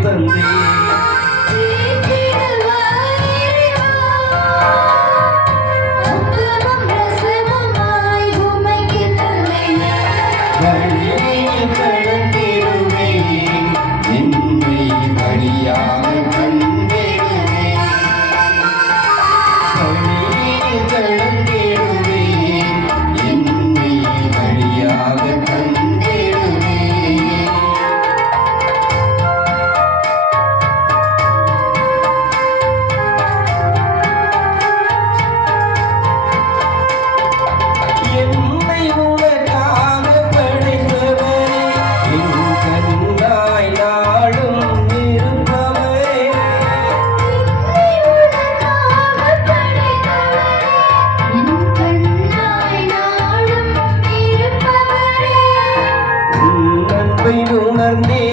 等你。அமர்ந்தே